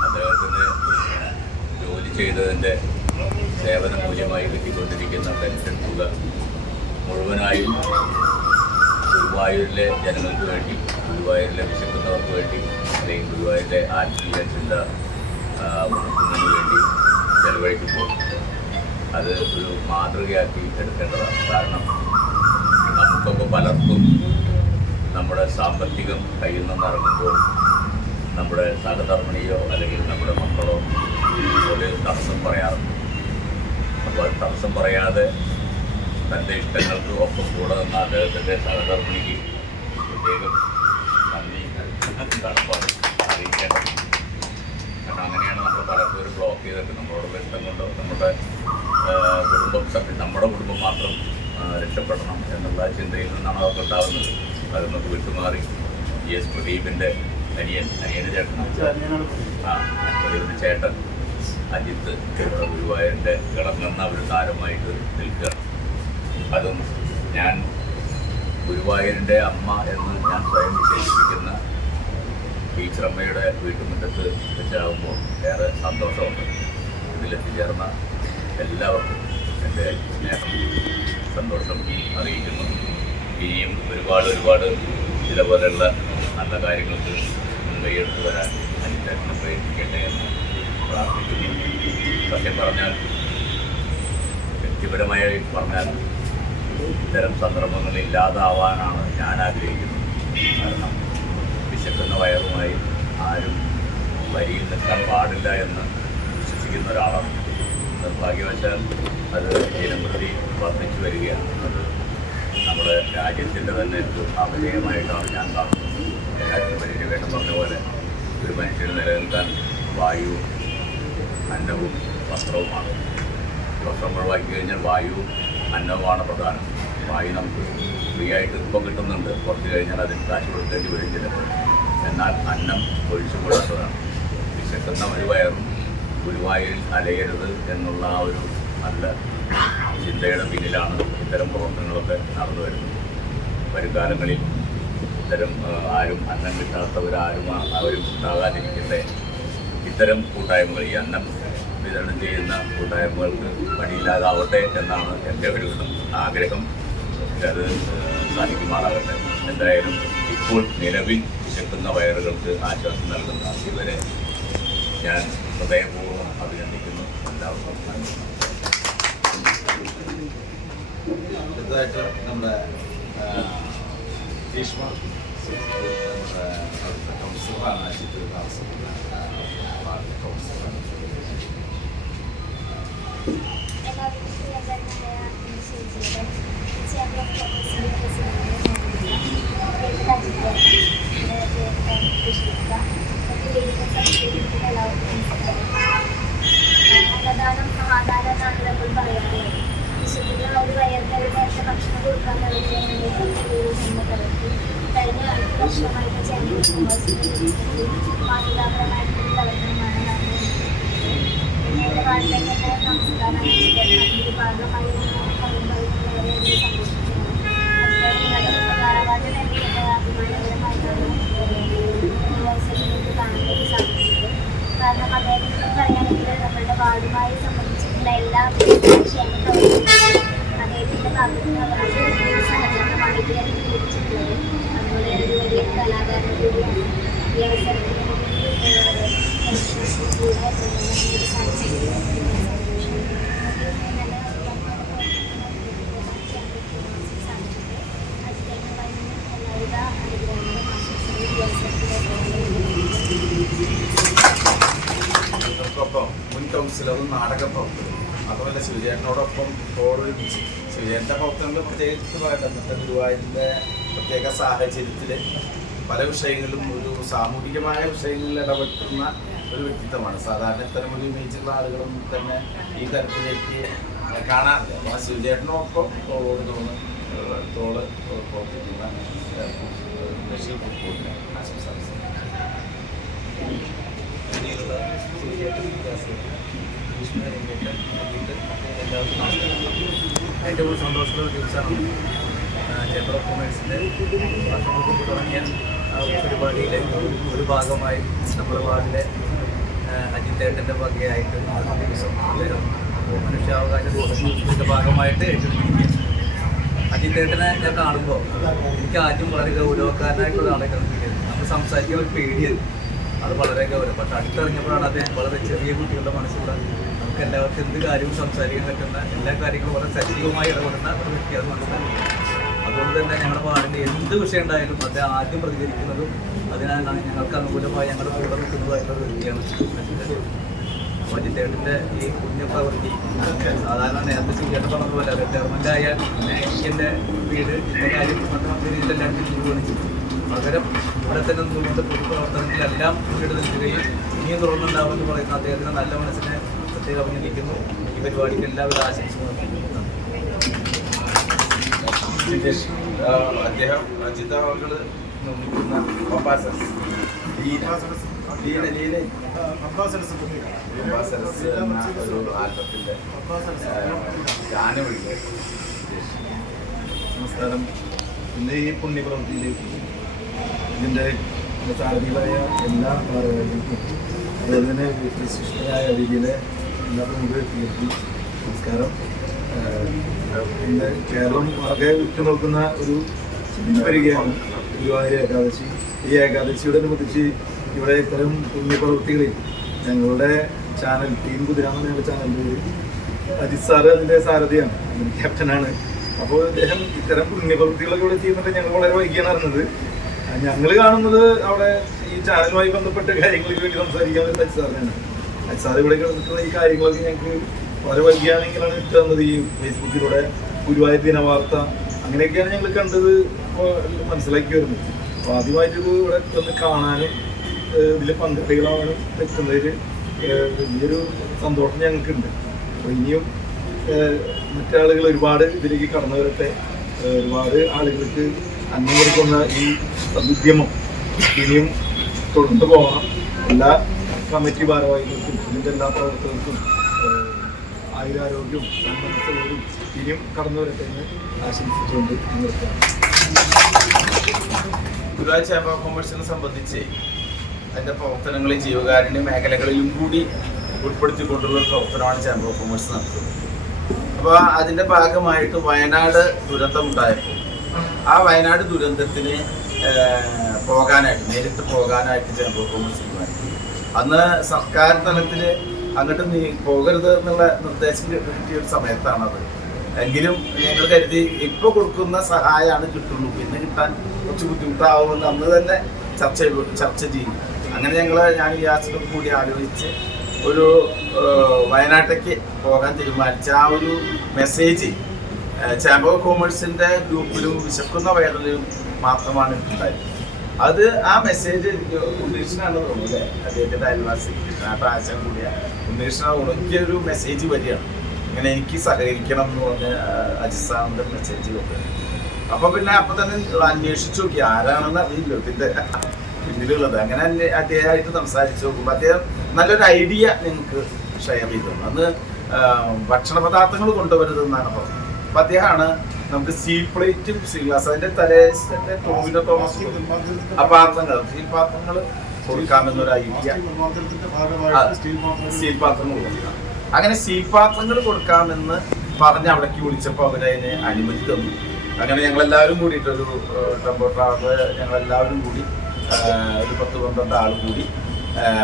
അദ്ദേഹത്തിന് ജോലി ചെയ്തതിൻ്റെ സേവന മൂല്യമായി കിട്ടിക്കൊണ്ടിരിക്കുന്ന പെൻഷൻ തുക മുഴുവനായും ഗുരുവായൂരിലെ ജനങ്ങൾക്ക് വേണ്ടി, ഗുരുവായൂരിലെ വിശക്കുന്നവർക്ക് വേണ്ടി, അല്ലെങ്കിൽ ഗുരുവായൂരിലെ ആത്മീയ ചിന്ത ഉണർത്തുന്നതിന് വേണ്ടി ചെലവഴിക്കുമ്പോൾ അത് ഒരു മാതൃകയാക്കി എടുക്കേണ്ടതാണ്. കാരണം നമുക്കൊക്കെ പലർക്കും നമ്മുടെ സാമ്പത്തികം കയ്യിൽ നിന്നിറങ്ങുമ്പോൾ നമ്മുടെ സഹധർമ്മിണിയോ അല്ലെങ്കിൽ നമ്മുടെ മക്കളോ ഒരു തടസ്സം പറയാറുണ്ട്. അപ്പോൾ തടസ്സം പറയാതെ തൻ്റെ ഇഷ്ടങ്ങൾക്ക് ഒപ്പം കൂടെ നിന്ന അദ്ദേഹത്തിൻ്റെ സഹധർമ്മിണിക്ക് പ്രത്യേകം നന്ദി കടപ്പാട് അറിയിക്കേണ്ടത്. കാരണം അങ്ങനെയാണ് നമ്മൾ പലപ്പോഴും ബ്ലോക്ക് ചെയ്തിട്ട് നമ്മളോടുള്ള ഇഷ്ടം കൊണ്ട് നമ്മുടെ നമ്മുടെ കുടുംബം മാത്രം രക്ഷപ്പെടണം എന്നുള്ള ചിന്തയിൽ നിന്നാണ് അതൊക്കെ ഉണ്ടാകുന്നത്. അത് നമുക്ക് വിട്ടുമാറി എസ് പ്രദീപിൻ്റെ അനിയന് പ്രദീപിൻ്റെ ചേട്ടൻ അജിത്ത് ഗുരുവായൂരിൻ്റെ കിടങ്ങുന്ന ഒരു താരമായിട്ട് നിൽക്കുകയാണ്. അതും ഞാൻ ഗുരുവായൂരിൻ്റെ അമ്മ എന്ന് ഞാൻ സ്വയം വിശേഷിപ്പിക്കുന്ന ടീച്ചറമ്മയുടെ വീട്ടുമുറ്റത്ത് വെച്ചാകുമ്പോൾ ഏറെ സന്തോഷമുണ്ട്. ഇതിലെത്തിച്ചേർന്ന എല്ലാവർക്കും എൻ്റെ സ്നേഹം, സന്തോഷം അറിയിക്കുന്നു. ഇനിയും ഒരുപാട് ഇതേപോലെയുള്ള നല്ല കാര്യങ്ങൾക്ക് മുൻകൈയെടുത്ത് വരാൻ അനിത്തേട്ടനെ പ്രയത്നിക്കട്ടെ എന്ന് പ്രാർത്ഥിക്കുന്നു. സത്യം പറഞ്ഞാൽ, വ്യക്തിപരമായി പറഞ്ഞാൽ, ഇത്തരം സന്ദർഭങ്ങൾ ഇല്ലാതാവാനാണ് ഞാൻ ആഗ്രഹിക്കുന്നത്. കാരണം വിശക്കുന്ന വയറുമായി ആരും വരിയിൽ നിൽക്കാൻ പാടില്ല എന്ന് വിശ്വസിക്കുന്ന ഒരാളാണ്. നിർഭാഗ്യവശാൽ അത് ദിനംപ്രതി വർദ്ധിച്ചു വരികയാണ്. അത് നമ്മുടെ രാജ്യത്തിൻ്റെ തന്നെ ഒരു അപജയമായിട്ടാണ് ഞാൻ കാണുന്നത്. രാജ്യത്തെ പരിചയം പറഞ്ഞ പോലെ ഒരു മനുഷ്യന് നിലനിൽക്കാൻ വായുവും അന്നവും വസ്ത്രവുമാണ്. വസ്ത്രം ഒഴിവാക്കി കഴിഞ്ഞാൽ വായുവും അന്നവുമാണ് പ്രധാനം. വായു നമുക്ക് ഫ്രീ ആയിട്ട് ഇപ്പം കിട്ടുന്നുണ്ട്, കുറച്ച് കഴിഞ്ഞാൽ അതിന് കാശ് കൊടുക്കേണ്ടി വരും ചിലപ്പോൾ. എന്നാൽ അന്നം ഒഴിച്ചുകൂടാത്തതാണ്. വിശക്കുന്ന ഒരു വയറും ഗുരുവായൂരിൽ അലയരുത് എന്നുള്ള ആ ഒരു നല്ല ചിന്തയുടെ പിന്നിലാണ് ഇത്തരം പ്രവർത്തനങ്ങളൊക്കെ നടന്നു വരുന്നത്. വരും കാലങ്ങളിൽ ഇത്തരം ആരും അന്നം കിട്ടാത്തവരാരും അവരും ഉണ്ടാകാതിരിക്കട്ടെ. ഇത്തരം കൂട്ടായ്മകൾ, ഈ അന്നം വിതരണം ചെയ്യുന്ന കൂട്ടായ്മകൾക്ക് പണിയില്ലാതാവട്ടെ എന്നാണ് എൻ്റെ ഒരു ആഗ്രഹം. അത് സാധിക്കുമാറാകട്ടെ. എന്തായാലും ഇപ്പോൾ നിലവിൽ വിശക്കുന്ന വയറുകൾക്ക് ആശ്വാസം നൽകുന്ന ഇവരെ ഞാൻ ഹൃദയപൂർവ്വം അഭിനന്ദിക്കുന്നു. എല്ലാവർക്കും നന്ദി. അടുത്തതായിട്ട് നമ്മുടെ ഭീഷ്മ നമ്മുടെ അവിടുത്തെ കൗൺസിലറാണ്, അജിത്ത് താമസിക്കുന്ന വാർഡ് കൗൺസിലറാണ്. അന്നദാനം മഹാദാനം എന്നാണ് നമ്മൾ പറയാറുള്ളത്. വിശുദ്ധിന് ഒരു വയറിന് ഒരു നേരത്തെ ഭക്ഷണം കൊടുക്കാൻ കഴിഞ്ഞ 5 വർഷമായിട്ട് ചാനൽ മാതൃകാപരമായിട്ടുള്ള പ്രവർത്തനമാണ് നടന്നത്. എൻ്റെ വാർഡിലെ തന്നെ നമസ്കാരം അതിൻ്റെ ഭാഗമായി പറയുമ്പോൾ വളരെയധികം സന്തോഷിക്കുന്നു. ധാരാവാർഡ് തന്നെ അഭിമാനകരമായിട്ടാണ് അവസരങ്ങൾക്ക് കാണാനായിട്ട് സാധിക്കുന്നത്. കാരണം അദ്ദേഹത്തിന് പറയുകയാണെങ്കിൽ നമ്മളുടെ വാർഡുമായി സംബന്ധിച്ചിട്ടുള്ള എല്ലാ ക്ഷേമ പ്രവർത്തനങ്ങളും അദ്ദേഹത്തിൻ്റെ ഭാഗത്ത് സഹകരണമാണ് ഇതുവരെ ലഭിച്ചിട്ടുള്ളത്. അതുപോലെ ഒരു വലിയ കലാകാരൻ കൂടിയാണ്. ഈ അവസരത്തിന് കൂടെ നമുക്കൊപ്പം മുൻ കൗൺസിലറും നാടക പ്രവർത്തകരും അതുപോലെ സൂര്യേട്ടനോടൊപ്പം ഓടൊരുമിച്ച് സൂര്യേട്ടൻ്റെ പ്രവർത്തനങ്ങൾ പ്രത്യേകിച്ച് പറയട്ടെ. ഇന്നത്തെ ഗുരുവായൂരിൻ്റെ പ്രത്യേക സാഹചര്യത്തിൽ പല വിഷയങ്ങളിലും ഒരു സാമൂഹികമായ വിഷയങ്ങളിൽ ഇടപെട്ടുന്ന ഒരു വ്യക്തിത്വമാണ്. സാധാരണ ഇത്തരം ഒരു ഇമേജുള്ള ആളുകളൊന്നും തന്നെ ഈ തരത്തിലേക്ക് കാണാറില്ല. അപ്പോൾ സൂര്യേട്ടനൊപ്പം തോള് പ്രവർത്തിക്കുന്ന ബഷീർ ഫുട്ബോളിന് ആശംസ. ഏറ്റവും സന്തോഷമുള്ള ഒരു ദിവസമാണ് ചേംബർ ഓഫ് കൊമേഴ്സിൻ്റെ വർഷങ്ങൾക്ക് മുമ്പ് തുടങ്ങിയ പരിപാടിയിലെ ഒരു ഭാഗമായി നമ്മുടെ വാർഡിലെ അജിത്തേട്ടൻ്റെ വകയായിട്ട് ദിവസം അദ്ദേഹം മനുഷ്യാവകാശ ദിവസത്തിൻ്റെ ഭാഗമായിട്ട് ഏറ്റെടുത്തിരിക്കുകയാണ്. അജിത്തേട്ടനെ ഞാൻ കാണുമ്പോൾ എനിക്ക് ആദ്യം വളരെ ഗൗരവക്കാരനായിട്ടുള്ള ആളെ കണ്ടിരിക്കുന്നത്. നമ്മൾ സംസാരിക്കാൻ ഒരു പേടിയത് അത് വളരെ ഗൗരവം. പക്ഷെ അടുത്തറിഞ്ഞപ്പോഴാണ് അദ്ദേഹം വളരെ ചെറിയ കുട്ടികളുടെ മനസ്സിലുള്ള നമുക്ക് എല്ലാവർക്കും എന്ത് കാര്യവും സംസാരിക്കാൻ പറ്റുന്ന എല്ലാ കാര്യങ്ങളും വളരെ സജീവമായി ഇടപെടുന്ന ഒരു വ്യക്തിയാണ് മനസ്സിലാക്കി. അതുകൊണ്ട് തന്നെ ഞങ്ങളുടെ വാർഡിൻ്റെ എന്ത് വിഷയം ഉണ്ടായാലും അദ്ദേഹം ആദ്യം പ്രതികരിക്കുന്നതും അതിനാണ് ഞങ്ങൾക്ക് അനുകൂലമായി ഞങ്ങളുടെ കൂടെ നിൽക്കുന്നതായിട്ടുള്ള ഒരു വ്യക്തിയാണ് അപ്പോൾ അജിത്തേട്ടൻ്റെ ഈ പുണ്യപ്രവൃത്തി സാധാരണ നേരത്തെ ചെയ്യേണ്ട പറഞ്ഞതുപോലെ റിട്ടയർമെൻ്റ് ആയാൽ എൻ്റെ വീട് എൻ്റെ കാര്യം രീതിയിലെല്ലാം തീരുമാനിച്ചു. പകരം ഇവിടെ തന്നെ നിന്നുകൊണ്ട് പൊതുപ്രവർത്തനങ്ങളിലെല്ലാം മുന്നിട്ട് നിൽക്കുകയും ഇനിയും തുറന്നുണ്ടാവുമെന്ന് പറയുന്ന അദ്ദേഹത്തിൻ്റെ നല്ല മനസ്സിനെ പ്രത്യേകം അഭിനന്ദിക്കുന്നു. ഈ പരിപാടിക്ക് എല്ലാവിധ ആശംസകളും അദ്ദേഹം അജിത അവകൾ നിർമ്മിക്കുന്ന ഒരു ആൽബത്തിൻ്റെ ഗാനമില്ല. നമസ്കാരം. ഇന്ന് ഈ പുണ്യപ്രവൃത്തിയിലേക്ക് ഇതിൻ്റെ സാരഥികളായ എല്ലാ ഭാരവാഹികൾക്കും അതുപോലെ തന്നെ വിശിഷ്ടരായ രീതിയിലെ എല്ലാ പ്രമുഖ വ്യക്തികൾക്കും നമസ്കാരം. ഇന്ന് കേരളം ആകെ ഉറ്റുനോക്കുന്ന ഒരു വരികയാണ് ഗുരുവായൂർ ഏകാദശി. ഈ ഏകാദശിയോടനുബന്ധിച്ച് ഇവിടെ ഇത്തരം പുണ്യപ്രവൃത്തികളിൽ ഞങ്ങളുടെ ചാനൽ ടീം കുതിരാണെന്ന് ഞങ്ങളുടെ ചാനലിൻ്റെ പേര്. അജിത് സാറ് അതിൻ്റെ സാരഥിയാണ്, അതിൻ്റെ ക്യാപ്റ്റനാണ്. അപ്പോൾ അദ്ദേഹം ഇത്തരം പുണ്യപ്രവൃത്തികളൊക്കെ ഇവിടെ ചെയ്യുന്നുണ്ട്. ഞങ്ങൾ വളരെ വൈകിയാണ് അറിഞ്ഞത്. ഞങ്ങൾ കാണുന്നത് അവിടെ ഈ ചാനലുമായി ബന്ധപ്പെട്ട കാര്യങ്ങൾക്ക് വേണ്ടി സംസാരിക്കാൻ വരുന്ന അജിത് സാറിനാണ്. അജിത് സാർ ഇവിടെ കിടന്നിട്ടുള്ള ഈ കാര്യങ്ങളൊക്കെ ഞങ്ങൾക്ക് വളരെ വൈകിയാണെങ്കിലാണ് ഇട്ട് തന്നത്. ഈ ഫേസ്ബുക്കിലൂടെ ഗുരുവായൂർ ദിനവാർത്ത അങ്ങനെയൊക്കെയാണ് ഞങ്ങൾ കണ്ടത്, മനസ്സിലാക്കി വരുന്നത്. അപ്പോൾ ആദ്യമായിട്ടിത് ഇവിടെ ഒന്ന് കാണാനും ഇതിൽ പങ്കാളികളാവാനും പറ്റുന്നതിൽ വലിയൊരു സന്തോഷം ഞങ്ങൾക്കുണ്ട്. അപ്പോൾ ഇനിയും മറ്റാളുകൾ ഒരുപാട് ഇതിലേക്ക് കടന്നു വരട്ടെ. ഒരുപാട് ആളുകൾക്ക് അന്നം കൊടുക്കുന്ന ഈ ഉദ്യമം ഇനിയും തുടർന്നു പോകണം. എല്ലാ കമ്മിറ്റി ഭാരവാഹികൾക്കും ഇതിൻ്റെ എല്ലാ പ്രവർത്തകർക്കും ആയുരാരോഗ്യവും സന്മനസ്സോടും ഇനിയും കടന്നു വരട്ടെ എന്ന് ആശംസിച്ചുകൊണ്ട് നിർത്തുകയാണ്. ഗുരുവായൂർ ചേംബർ ഓഫ് കൊമേഴ്സിനെ സംബന്ധിച്ച് അതിൻ്റെ പ്രവർത്തനങ്ങൾ ജീവകാരുണ്യ മേഖലകളിലും കൂടി ഉൾപ്പെടുത്തിക്കൊണ്ടുള്ള പ്രവർത്തനമാണ് ചേംബർ ഓഫ് കൊമേഴ്സ് നടത്തുന്നത്. അപ്പോൾ അതിൻ്റെ ഭാഗമായിട്ട് വയനാട് ദുരന്തമുണ്ടായപ്പോൾ ആ വയനാട് ദുരന്തത്തിന് പോകാനായിട്ട് നേരിട്ട് പോകാനായിട്ട് ചേംബർ ഓഫ് കൊമേഴ്സ് തീരുമാനിച്ചു. അന്ന് സർക്കാർ തലത്തിൽ അങ്ങോട്ട് പോകരുത് എന്നുള്ള നിർദ്ദേശം കിട്ടിയ ഒരു സമയത്താണത്. എങ്കിലും ഞങ്ങൾ കരുതി ഇപ്പോൾ കൊടുക്കുന്ന സഹായമാണ് കിട്ടുള്ളൂ, പിന്നെ കിട്ടാൻ കുറച്ച് ബുദ്ധിമുട്ടാവുമെന്ന് അന്ന് തന്നെ ചർച്ച ചെയ്യും. അങ്ങനെ ഞാൻ യാസിനോട് കൂടി ആലോചിച്ച് ഒരു വയനാട്ടിലേക്ക് പോകാൻ തീരുമാനിച്ച ആ ഒരു മെസ്സേജ് ചേംബർ ഓഫ് കൊമേഴ്സിൻ്റെ ഗ്രൂപ്പിലും വിശക്കുന്ന വയറിലും മാത്രമാണ് ഉണ്ടായത്. അത് ആ മെസ്സേജ് എനിക്ക് ഉണ്ണീഷനാണ് തോന്നുന്നത്, അദ്ദേഹത്തിൻ്റെ അയൽവാസി കൃഷ്ണനാട്ട ആശയം കൂടിയ ഉണ്ണീഷനാണ് ഉണക്കിയൊരു മെസ്സേജ് വരികയാണ്. ഇങ്ങനെ എനിക്ക് സഹകരിക്കണം എന്ന് പറഞ്ഞ് അജിസാറിൻ്റെ മെസ്സേജ് വെക്കുക. അപ്പോൾ പിന്നെ അപ്പം തന്നെ അന്വേഷിച്ച് നോക്കി ആരാണെന്ന് അറിയില്ലോ ഇതിൻ്റെ പിന്നിലുള്ളത്. അങ്ങനെ അദ്ദേഹമായിട്ട് സംസാരിച്ച് നോക്കുമ്പോൾ അദ്ദേഹം നല്ലൊരു ഐഡിയ നിങ്ങൾക്ക് ഷെയർ ചെയ്തു. അന്ന് ഭക്ഷണ പദാർത്ഥങ്ങൾ കൊണ്ടുവരുതെന്നാണ് പറഞ്ഞത്. അപ്പം അദ്ദേഹമാണ് നമുക്ക് സ്റ്റീൽ പ്ലേറ്റും സ്റ്റീൽ ഗ്ലാസ് അതിൻ്റെ തലേൻ്റെ തോമസ് സ്റ്റീൽ പാത്രങ്ങൾ കൊടുക്കാമെന്നൊരു ഐഡിയ, സ്റ്റീൽ പാത്രങ്ങൾ കൊടുക്കാം. അങ്ങനെ സ്റ്റീൽ പാത്രങ്ങൾ കൊടുക്കാമെന്ന് പറഞ്ഞ് അവിടേക്ക് വിളിച്ചപ്പോൾ അവരതിന് അനുമതി തന്നു. അങ്ങനെ ഞങ്ങളെല്ലാവരും കൂടിയിട്ടൊരു ടെമ്പോ ട്രാവൽ ഞങ്ങളെല്ലാവരും കൂടി ഒരു 10-12 ആൾ കൂടി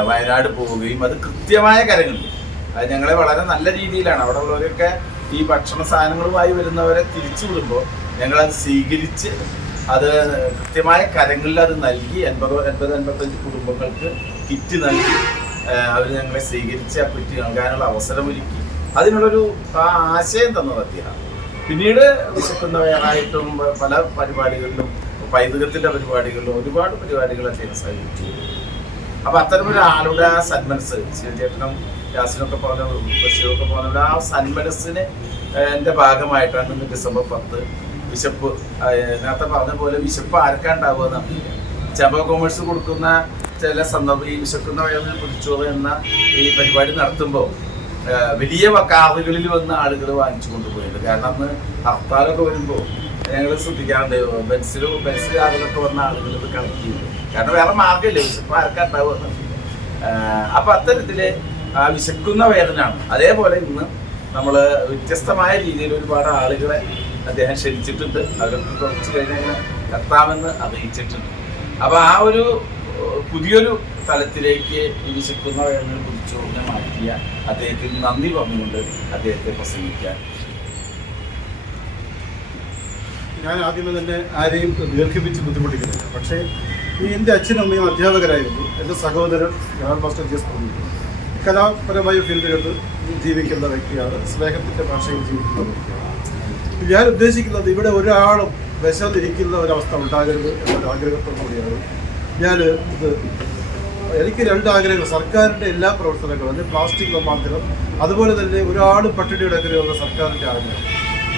വയനാട് പോവുകയും അത് കൃത്യമായ കാര്യങ്ങളിൽ അത് ഞങ്ങളെ വളരെ നല്ല രീതിയിലാണ് അവിടെ ഉള്ളവരൊക്കെ ഈ ഭക്ഷണ സാധനങ്ങളുമായി വരുന്നവരെ തിരിച്ചു വിടുമ്പോൾ ഞങ്ങളത് സ്വീകരിച്ച് അത് കൃത്യമായ കരങ്ങളിൽ അത് നൽകി 80-85 കുടുംബങ്ങൾക്ക് കിറ്റ് നൽകി അവർ ഞങ്ങളെ സ്വീകരിച്ച് ആ കിറ്റ് നൽകാനുള്ള അവസരമൊരുക്കി അതിനുള്ളൊരു ആശയം തന്നത് അദ്ദേഹം. പിന്നീട് വിശക്കുന്നവരായിട്ടും പല പരിപാടികളിലും പൈതൃകത്തിൻ്റെ പരിപാടികളിലും ഒരുപാട് പരിപാടികൾ അദ്ദേഹം സഹകരിച്ചു. അപ്പോൾ അത്തരമൊരു ആളുടെ ആ സന്മനസ് ശിവചേട്ടനും യാസിനൊക്കെ പറഞ്ഞ ബഷീറൊക്കെ പറഞ്ഞ ആ സന്മനസ്സിന് എൻ്റെ ഭാഗമായിട്ടാണ് ഇന്ന് ഡിസംബർ 10 വിശപ്പ് നേരത്തെ പറഞ്ഞ പോലെ വിശപ്പ് ആർക്കാണ്ടാവുക എന്നാണ്. ചേംബർ ഓഫ് കൊമേഴ്സ് കൊടുക്കുന്ന ചില സന്ദർഭം ഈ വിശക്കുന്ന വയറിൽ കുതിച്ചോറ് എന്ന ഈ പരിപാടി നടത്തുമ്പോൾ വലിയ കാറുകളിൽ വന്ന് ആളുകൾ വാങ്ങിച്ചു കൊണ്ടുപോയിട്ടുണ്ട്. കാരണം അന്ന് ഹർത്താലൊക്കെ വരുമ്പോൾ ഞങ്ങൾ ശ്രദ്ധിക്കാറുണ്ട് ബെൻസിൽ കാറിലൊക്കെ വന്ന ആളുകൾ ഇത് കളക്ട് ചെയ്തു. കാരണം വേറെ മാർഗ്ഗമില്ല, വിശപ്പ് ആർക്കാണ്ടാവുക. അപ്പം അത്തരത്തില് ആ വിശക്കുന്ന വേദനയാണ്. അതേപോലെ ഇന്ന് നമ്മൾ വ്യത്യസ്തമായ രീതിയിൽ ഒരുപാട് ആളുകളെ അദ്ദേഹം ക്ഷണിച്ചിട്ടുണ്ട്. അവർക്ക് കുറച്ച് കഴിഞ്ഞാൽ എത്താമെന്ന് അറിയിച്ചിട്ടുണ്ട്. അപ്പോൾ ആ ഒരു പുതിയൊരു തലത്തിലേക്ക് ഈ വിശക്കുന്ന വേദനയെ കുറിച്ച് മാറ്റിയ അദ്ദേഹത്തിന് നന്ദി പറഞ്ഞുകൊണ്ട് അദ്ദേഹത്തെ പ്രസംഗിക്കാൻ. ഞാൻ ആദ്യമേ തന്നെ ആരെയും ദീർഘിപ്പിച്ച് ബുദ്ധിമുട്ടിക്കുന്നില്ല. പക്ഷേ എൻ്റെ അച്ഛനും അമ്മയും അധ്യാപകരായിരുന്നു. എൻ്റെ സഹോദരൻ ജനറൽ മാസ്റ്റർ ജി.എസ്. പറഞ്ഞു കലാപരമായ ഫീൽഡിലോട്ട് ജീവിക്കുന്ന വ്യക്തിയാണ്, സ്നേഹത്തിൻ്റെ ഭാഷയിൽ ജീവിക്കുന്ന വ്യക്തിയാണ്. ഞാൻ ഉദ്ദേശിക്കുന്നത് ഇവിടെ ഒരാളും വിശന്നിരിക്കുന്ന ഒരവസ്ഥ ഉണ്ടാകരുത് എന്നൊരു ആഗ്രഹത്തോടുകൂടിയാണ് ഞാൻ എനിക്ക് 2 ആഗ്രഹങ്ങൾ. സർക്കാരിൻ്റെ എല്ലാ പ്രവർത്തനങ്ങളും അതിന് പ്ലാസ്റ്റിക് നിർമ്മാർജ്ജനം, അതുപോലെ തന്നെ ഒരാളും പട്ടിണി കിടക്കരുതെന്ന സർക്കാരിൻ്റെ ആഗ്രഹം.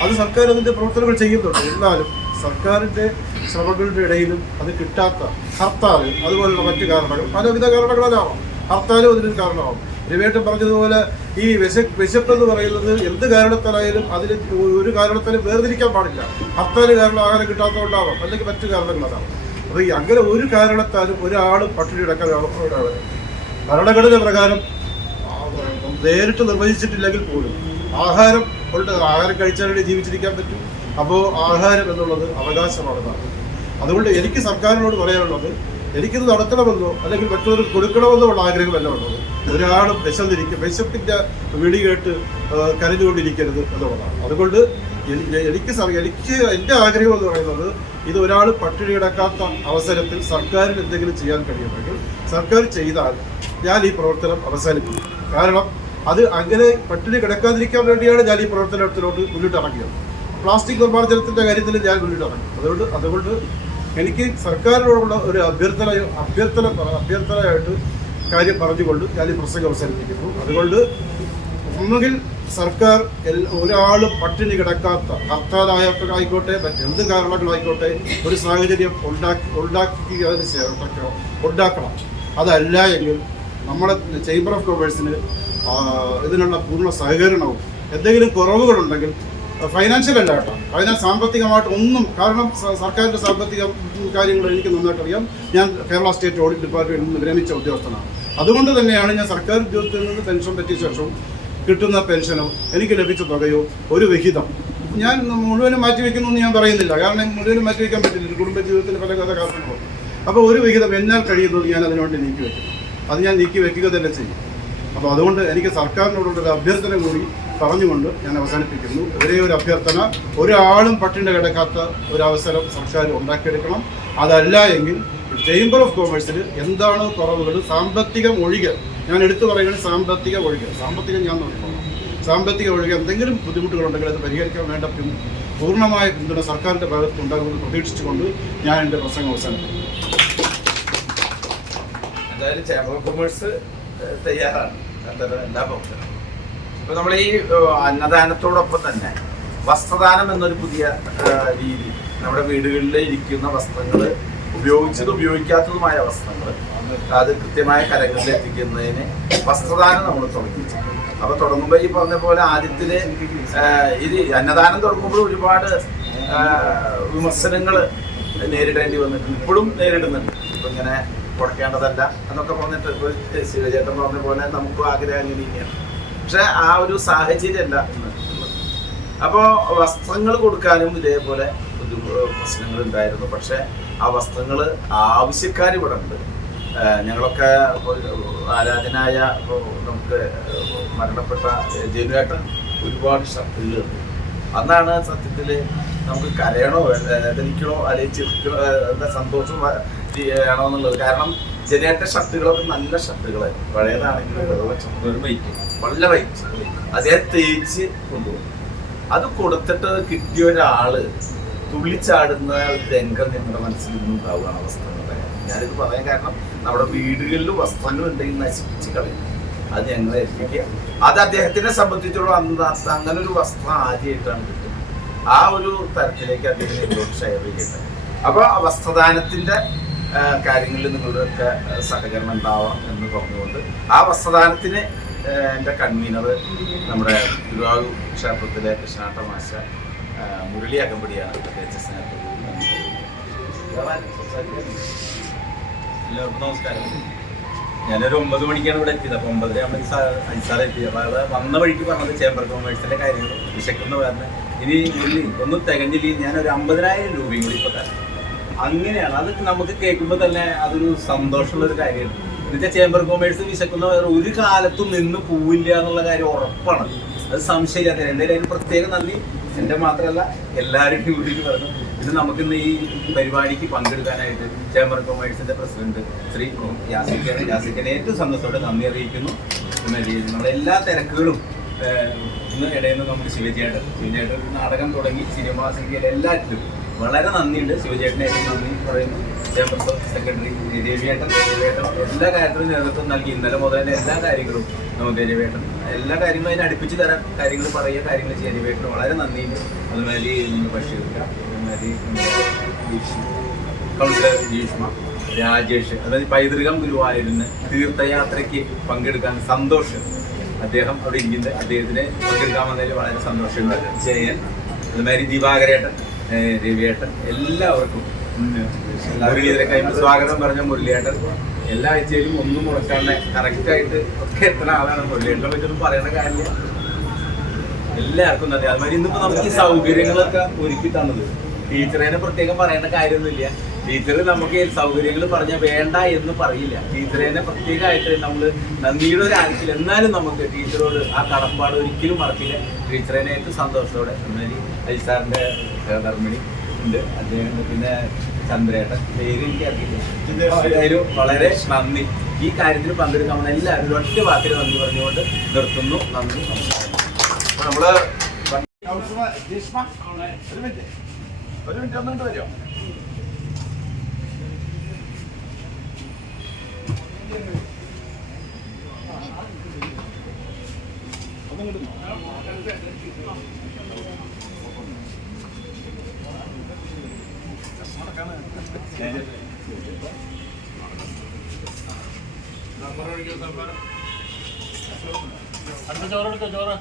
അത് സർക്കാർ അതിൻ്റെ പ്രവർത്തനങ്ങൾ ചെയ്യുന്നുണ്ട്. എന്നാലും സർക്കാരിൻ്റെ ശ്രമങ്ങളുടെ ഇടയിലും അത് കിട്ടാത്ത ഹർത്താൽ, അതുപോലുള്ള മറ്റു കാരണങ്ങൾ, പലവിധ കാരണങ്ങളാവാം. ഹർത്താലും അതിനൊരു കാരണമാവും. രവിയേട്ടൻ പറഞ്ഞതുപോലെ ഈ വിശപ്പെന്ന് പറയുന്നത് എന്ത് കാരണത്താലായാലും അതിന് ഒരു കാരണത്താലും വേർതിരിക്കാൻ പാടില്ല. ഹർത്താൽ കാരണം ആഹാരം കിട്ടാത്തതുകൊണ്ടാവാം, അല്ലെങ്കിൽ മറ്റു കാരണങ്ങളാവാം. അപ്പോൾ ഈ അങ്ങനെ ഒരു കാരണത്താലും ഒരാളും പട്ടിണി കിടക്കാനാണ്. ഭരണഘടന പ്രകാരം നേരിട്ട് നിർവചിച്ചിട്ടില്ലെങ്കിൽ പോലും ആഹാരം കഴിച്ചാലേ ജീവിച്ചിരിക്കാൻ പറ്റും. അപ്പോൾ ആഹാരം എന്നുള്ളത് അവകാശമാണെന്നാണ്. അതുകൊണ്ട് എനിക്ക് സർക്കാരിനോട് പറയാനുള്ളത്, എനിക്കിത് നടത്തണമെന്നോ അല്ലെങ്കിൽ മറ്റൊരു കൊടുക്കണമെന്നോ ഉള്ള ആഗ്രഹമല്ല ഉള്ളത്. ഒരാളും വിശപ്പിൻ്റെ വിളി കേട്ട് കരഞ്ഞുകൊണ്ടിരിക്കരുത് എന്നുള്ളതാണ്. അതുകൊണ്ട് എനിക്ക് എൻ്റെ ആഗ്രഹം എന്ന് പറയുന്നത്, ഇത് ഒരാൾ പട്ടിണി കിടക്കാത്ത അവസരത്തിൽ സർക്കാരിന് എന്തെങ്കിലും ചെയ്യാൻ കഴിയുമെങ്കിൽ സർക്കാർ ചെയ്താൽ ഞാൻ ഈ പ്രവർത്തനം അവസാനിപ്പിക്കും. കാരണം അത് അങ്ങനെ പട്ടിണി കിടക്കാതിരിക്കാൻ വേണ്ടിയാണ് ഞാൻ ഈ പ്രവർത്തനത്തിലോട്ട് മുന്നിട്ടിറങ്ങിയത്. പ്ലാസ്റ്റിക് നിർമ്മാർജ്ജനത്തിൻ്റെ കാര്യത്തിൽ ഞാൻ മുന്നിട്ടിറങ്ങി. അതുകൊണ്ട് എനിക്ക് സർക്കാരിനോടുള്ള ഒരു അഭ്യർത്ഥനയായിട്ട് കാര്യം പറഞ്ഞുകൊണ്ട് ഞാൻ ഈ പ്രസംഗം അവസാനിപ്പിക്കുന്നു. അതുകൊണ്ട് ഒന്നുകിൽ സർക്കാർ ഒരാളും പട്ടിണി കിടക്കാത്ത ഹർത്താലായിക്കോട്ടെ മറ്റെന്ത് കാരണങ്ങളായിക്കോട്ടെ ഒരു സാഹചര്യം ഉണ്ടാക്കണം. അതല്ല എങ്കിൽ നമ്മുടെ ചേംബർ ഓഫ് കൊമേഴ്സിന് ഇതിനുള്ള പൂർണ്ണ സഹകരണവും എന്തെങ്കിലും കുറവുകളുണ്ടെങ്കിൽ ഫൈനാൻഷ്യൽ അല്ല കേട്ടോ, സാമ്പത്തികമായിട്ട് ഒന്നും. കാരണം സർക്കാരിൻ്റെ സാമ്പത്തിക കാര്യങ്ങൾ എനിക്ക് നന്നായിട്ട് അറിയാം. ഞാൻ കേരള സ്റ്റേറ്റ് ഓഡിറ്റ് ഡിപ്പാർട്ട്മെൻറ്റിൽ നിന്ന് വിരമിച്ച ഉദ്യോഗസ്ഥനാണ്. അതുകൊണ്ട് തന്നെയാണ് ഞാൻ സർക്കാർ ഉദ്യോഗത്തിൽ നിന്ന് പെൻഷൻ പറ്റിയ ശേഷവും കിട്ടുന്ന പെൻഷനോ എനിക്ക് ലഭിച്ച തുകയോ ഒരു വിഹിതം ഞാൻ മുഴുവനും മാറ്റിവെക്കുന്നു എന്ന് ഞാൻ പറയുന്നില്ല. കാരണം മുഴുവനും മാറ്റിവെക്കാൻ പറ്റില്ല, കുടുംബജീവിതത്തിന് പല കാരണങ്ങളുണ്ട്. അപ്പോൾ ഒരു വിഹിതം എന്നാൽ കഴിയുന്നത് ഞാൻ അതിനുവേണ്ടി നീക്കി വയ്ക്കും. അത് ഞാൻ നീക്കി വയ്ക്കുക തന്നെ ചെയ്യും. അപ്പോൾ അതുകൊണ്ട് എനിക്ക് സർക്കാരിനോടുള്ളൊരു അഭ്യർത്ഥന കൂടി പറഞ്ഞുകൊണ്ട് ഞാൻ അവസാനിപ്പിക്കുന്നു. ഒരേ ഒരു അഭ്യർത്ഥന, ഒരാളും പട്ടിണി കിടക്കാത്ത ഒരവസരം സർക്കാർ ഉണ്ടാക്കിയെടുക്കണം. അതല്ല എങ്കിൽ ചേംബർ ഓഫ് കോമേഴ്സിൽ എന്താണ് കുറവുകൾ, സാമ്പത്തികം ഒഴികെ, ഞാൻ എടുത്തു പറയുന്നത് സാമ്പത്തികം ഞാൻ നോക്കിക്കോളാം. സാമ്പത്തിക ഒഴികെ എന്തെങ്കിലും ബുദ്ധിമുട്ടുകളുണ്ടെങ്കിൽ അത് പരിഹരിക്കാൻ വേണ്ട പൂർണ്ണമായ പിന്തുണ സർക്കാരിൻ്റെ ഭാഗത്ത് ഉണ്ടാകുമെന്ന് പ്രതീക്ഷിച്ചുകൊണ്ട് ഞാൻ എൻ്റെ പ്രസംഗം അവസാനിപ്പിക്കും. എന്തായാലും ചേംബർ ഓഫ് കൊമേഴ്സ് തയ്യാറാണ് അത്തരം എല്ലാ പ്രവർത്തനവും. ഇപ്പൊ നമ്മൾ ഈ അന്നദാനത്തോടൊപ്പം തന്നെ വസ്ത്രദാനം എന്നൊരു പുതിയ രീതി, നമ്മുടെ വീടുകളിൽ ഇരിക്കുന്ന വസ്ത്രങ്ങൾ, ഉപയോഗിക്കാത്തതുമായ വസ്ത്രങ്ങൾ അത് കൃത്യമായ കരങ്ങളിൽ എത്തിക്കുന്നതിന് വസ്ത്രദാനം നമ്മൾ തുടങ്ങി. അപ്പൊ തുടങ്ങുമ്പോൾ ഈ പറഞ്ഞ പോലെ ആദ്യത്തില് ഇത് അന്നദാനം തുടങ്ങുമ്പോൾ ഒരുപാട് വിമർശനങ്ങൾ നേരിടേണ്ടി വന്നിട്ടുണ്ട്, ഇപ്പോഴും നേരിടുന്നുണ്ട്. ഇപ്പൊ ഇങ്ങനെ കൊടുക്കേണ്ടതല്ല എന്നൊക്കെ പറഞ്ഞിട്ട് ഇപ്പോൾ ശിവചേട്ടൻ പറഞ്ഞ പോലെ നമുക്കും ആഗ്രഹം അങ്ങനെ തന്നെയാണ്. പക്ഷെ ആ ഒരു സാഹചര്യമല്ല ഇന്ന്. അപ്പോൾ വസ്ത്രങ്ങൾ കൊടുക്കാനും ഇതേപോലെ പ്രശ്നങ്ങൾ ഉണ്ടായിരുന്നു. പക്ഷെ ആ വസ്ത്രങ്ങൾ ആവശ്യക്കാർ ഇവിടെ ഉണ്ട്. ഞങ്ങളൊക്കെ ആരാധനായ നമുക്ക് മരണപ്പെട്ട ജനുവേട്ടൻ ഒരുപാട് ഷർട്ടുകൾ അന്നാണ് സത്യത്തിൽ നമുക്ക് കരയണോ വേദനിക്കണോ അല്ലെങ്കിൽ ചിരിക്കണോ എന്താ സന്തോഷം ആണോ എന്നുള്ളത്. കാരണം ജനുവേട്ടൻ ഷർട്ടുകളൊക്കെ നല്ല ഷർട്ടുകളായിരുന്നു, പഴയതാണെങ്കിലും വളരെ വൈറ്റ്. അദ്ദേഹം തേച്ച് കൊണ്ടുപോകും. അത് കൊടുത്തിട്ട് കിട്ടിയ ഒരാള് തുള്ളിച്ചാടുന്ന രംഗം ഞങ്ങളുടെ മനസ്സിൽ നിന്നും ഉണ്ടാവുകയാണ് വസ്ത്രങ്ങളുടെ. ഞാനിത് പറയാൻ കാരണം നമ്മുടെ വീടുകളിൽ വസ്ത്രങ്ങൾ ഉണ്ടെങ്കിൽ നശിപ്പിച്ച് കളയും, അത് ഞങ്ങളെ ഏൽപ്പിക്കുക. അത് അദ്ദേഹത്തിനെ സംബന്ധിച്ചുള്ള അങ്ങനെ ഒരു വസ്ത്രം ആദ്യമായിട്ടാണ് കിട്ടുന്നത്. ആ ഒരു തരത്തിലേക്ക് അദ്ദേഹം എന്നോട് ഷെയർ ചെയ്യുന്നത്. അപ്പോൾ വസ്ത്രദാനത്തിന്റെ കാര്യങ്ങളിൽ നിങ്ങളുടെയൊക്കെ സഹകരണം ഉണ്ടാവാം എന്ന് പറഞ്ഞുകൊണ്ട് ആ വസ്ത്രദാനത്തിന് എൻ്റെ കൺവീനർ നമ്മുടെ ഗുരുവായൂർ ക്ഷേത്രത്തിലെ കൃഷ്ണാട്ട മാഷ മുരളി അകമ്പടിയാണ്. എല്ലാവർക്കും നമസ്കാരം. ഞാനൊരു 9 മണിക്കാണ് ഇവിടെ എത്തിയത്. അപ്പോൾ 9:30 അഞ്ചാറ് എത്തിയത്. അപ്പോൾ അവിടെ വന്ന വഴിക്ക് പറഞ്ഞത് ചേംബർ കോമേഴ്സിൻ്റെ കാര്യങ്ങൾ വിശക്കുന്ന കാരണം ഇനി ഒന്നും തികഞ്ഞില്ല, ഞാനൊരു 50,000 രൂപയും കൂടി ഇപ്പോൾ തരാം. അങ്ങനെയാണ് അത് നമുക്ക് കേൾക്കുമ്പോൾ തന്നെ അതൊരു സന്തോഷമുള്ളൊരു കാര്യമാണ്. എന്നുവെച്ചാൽ ചേംബർ കോമേഴ്സ് വിശക്കുന്ന ഒരു കാലത്തും നിന്ന് പോവില്ല എന്നുള്ള കാര്യം ഉറപ്പാണ്, അത് സംശയമില്ലാത്ത. എന്തായാലും അതിന് പ്രത്യേക നന്ദി എൻ്റെ മാത്രമല്ല എല്ലാവരും കൂടിയിട്ട് പറഞ്ഞു. ഇത് നമുക്കിന്ന് ഈ പരിപാടിക്ക് പങ്കെടുക്കാനായിട്ട് ചേംബർ കോമേഴ്സിൻ്റെ പ്രസിഡന്റ് ശ്രീ യാസിക്കനെ ഏറ്റവും സന്തോഷത്തോടെ നന്ദി അറിയിക്കുന്നു. നമ്മുടെ എല്ലാ തിരക്കുകളും ഇന്ന് ഇടയിൽ നിന്ന് നമുക്ക് ശിവചേട്ടൻ നാടകം തുടങ്ങി സിനിമ സീരിയൽ എല്ലാറ്റിലും വളരെ നന്ദിയുണ്ട്. ശിവചേട്ടനെ ഏറ്റവും നന്ദി പറയുന്നു. ചേംബർ സെക്രട്ടറി രവിയേട്ടൻ എല്ലാ കാര്യത്തിലും നേതൃത്വം നൽകി. ഇന്നലെ മുതൽ തന്നെ എല്ലാ കാര്യങ്ങളും നമുക്ക് രവിയേട്ടൻ എല്ലാ കാര്യങ്ങളും അതിനെ അടുപ്പിച്ച് തരാൻ കാര്യങ്ങൾ പറയുക, കാര്യങ്ങൾ ചെയ്യാൻ രവിയേട്ടന് വളരെ നന്ദിയുണ്ട്. അതുമാതിരി നമ്മുടെ ബഷീർക്ക, അതുമാതിരി കൗൺസിലർ ജീഷ്മ, രാജേഷ്, അതായത് പൈതൃകം ഗുരുവായൂരിന് തീർത്ഥയാത്രയ്ക്ക് പങ്കെടുക്കാൻ സന്തോഷം. അദ്ദേഹം അവിടെ ഇരിക്കുന്നത്, അദ്ദേഹത്തിന് പങ്കെടുക്കാൻ വന്നതിൽ വളരെ സന്തോഷമുണ്ട്. ജയൻ, അതുമാതിരി ദിവാകരേട്ടൻ, രവിയേട്ടൻ, എല്ലാവർക്കും മുരളീധരക്കായി സ്വാഗതം പറഞ്ഞ മുരളിയേട്ടൻ. എല്ലാ ആഴ്ചയിലും ഒന്നും മുടക്കാണ്ട് കറക്റ്റായിട്ട് ഒക്കെ എത്തുന്ന ആളാണ്. മുരളിയേട്ടനെ പറ്റൊന്നും പറയേണ്ട കാര്യമില്ല, എല്ലാവർക്കും നന്ദി. അതുമാതിരി ഇന്നിപ്പോൾ നമുക്ക് ഈ സൗകര്യങ്ങളൊക്കെ ഒരുക്കി തന്നത് ടീച്ചറിനെ പ്രത്യേകം പറയേണ്ട കാര്യമൊന്നുമില്ല. ടീച്ചർ നമുക്ക് സൗകര്യങ്ങൾ പറഞ്ഞാൽ വേണ്ട എന്ന് പറയില്ല. ടീച്ചറിനെ പ്രത്യേകമായിട്ട് നമ്മൾ നന്ദിയുടെ ഒരു ആഴ്ചയിൽ എന്നാലും നമുക്ക് ടീച്ചറോട് ആ കടപ്പാട് ഒരിക്കലും മറക്കില്ല. ടീച്ചറിനെ ഏറ്റവും സന്തോഷത്തോടെ എന്നാലും അജിസാറിൻ്റെ ധർമ്മിണി ഉണ്ട്, അദ്ദേഹം പിന്നെ ചന്ദ്രേട്ടൻ, പേര് എനിക്ക് അറിയില്ല. വളരെ നന്ദി. ഈ കാര്യത്തിൽ പങ്കെടുക്കാൻ എല്ലാവരും ഒറ്റ വാക്കിൽ നന്ദി പറഞ്ഞുകൊണ്ട് നിർത്തുന്നു. നന്ദി, നമസ്കാരം. നമ്മള് ഒരു മിനിറ്റ് ഒന്നുകൊണ്ട് വരുമോ? അടുത്ത ചോറെടുത്തോ, ചോറ്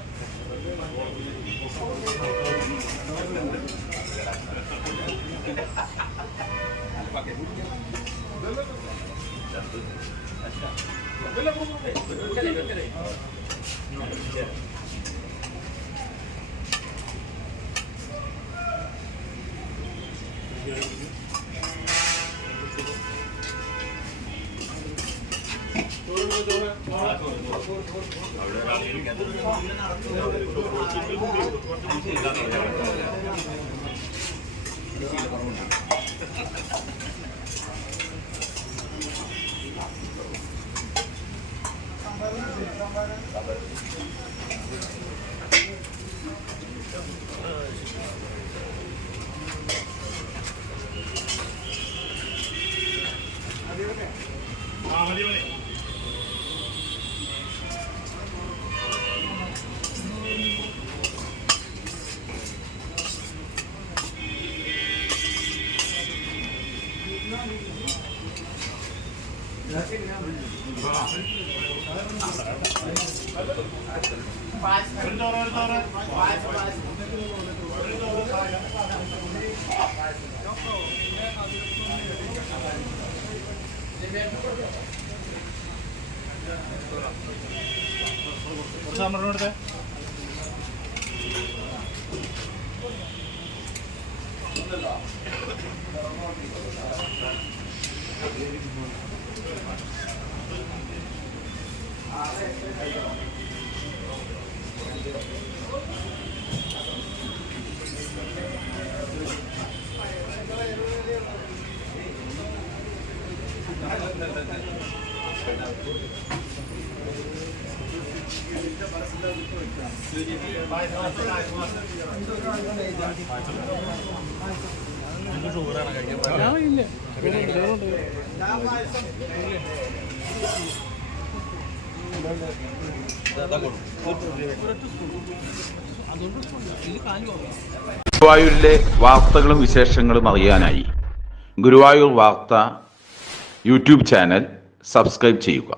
ഗുരുവായൂരിലെ വാർത്തകളും വിശേഷങ്ങളും അറിയാനായി ഗുരുവായൂർ വാർത്ത യൂട്യൂബ് ചാനൽ സബ്സ്ക്രൈബ് ചെയ്യുക.